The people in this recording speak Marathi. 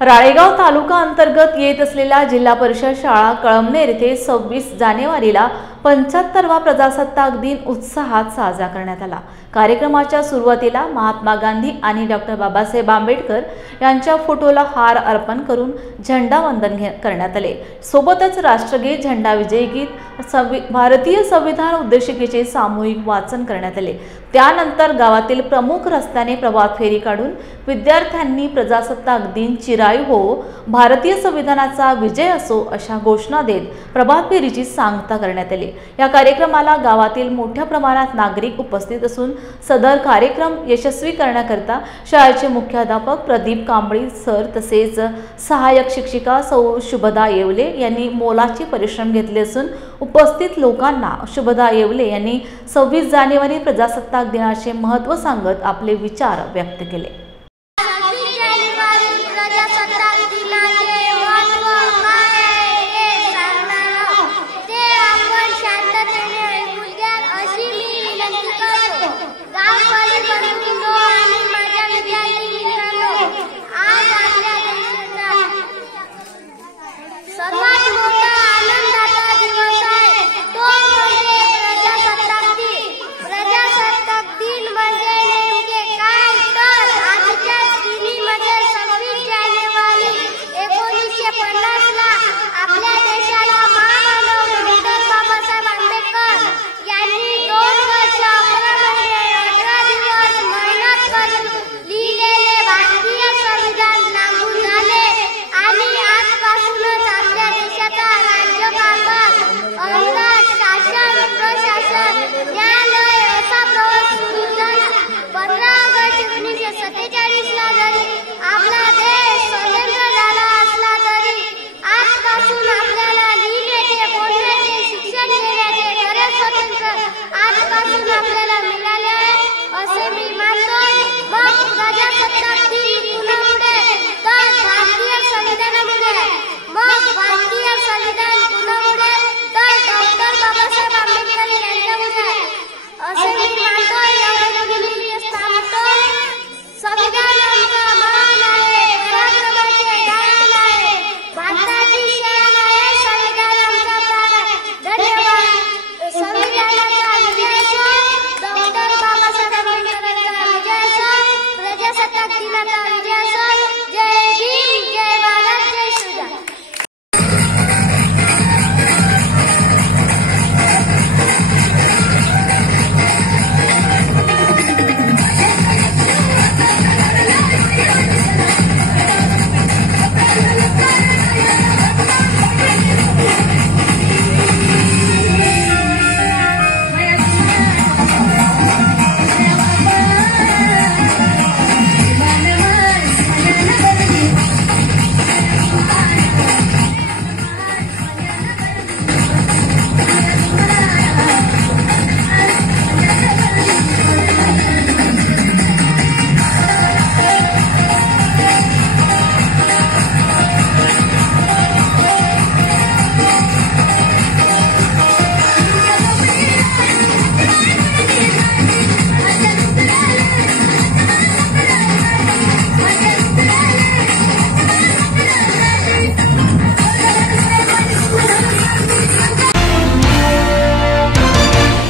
राळेगाव तालुका अंतर्गत येत असलेल्या जिल्हा परिषद शाळा कळमनेर येथे 26 जानेवारीला 75वा प्रजासत्ताक दिन उत्साहात साजरा करण्यात आला। कार्यक्रमाच्या सुरुवातीला महात्मा गांधी आणि डॉक्टर बाबासाहेब आंबेडकर यांच्या फोटोला हार अर्पण करून झेंडा वंदन करण्यात आले। सोबतच राष्ट्रगीत, झेंडा विजय गीत, भारतीय संविधान उद्देशिकेचे सामूहिक वाचन करण्यात आले। त्यानंतर गावातील प्रमुख रस्त्याने प्रभात फेरी काढून विद्यार्थ्यांनी प्रजासत्ताक दिन चिरायू हो, भारतीय संविधानाचा विजय असो अशा घोषणा देत प्रभात फेरीची सांगता करण्यात आली। या कार्यक्रमाला गावातील मोठ्या प्रमाणात नागरिक उपस्थित असून सदर कार्यक्रम यशस्वी करण्याकरता शाळेचे मुख्याध्यापक प्रदीप कांबळी सर तसेच सहाय्यक शिक्षिका सौ शुभदा येवले यांनी मोलाचे परिश्रम घेतले असून उपस्थित लोकांना शुभदा येवले यांनी 26 जानेवारी प्रजासत्ताक दिनाचे महत्त्व सांगत आपले विचार व्यक्त केले। प्रजासत्ताक दिनाचा विजय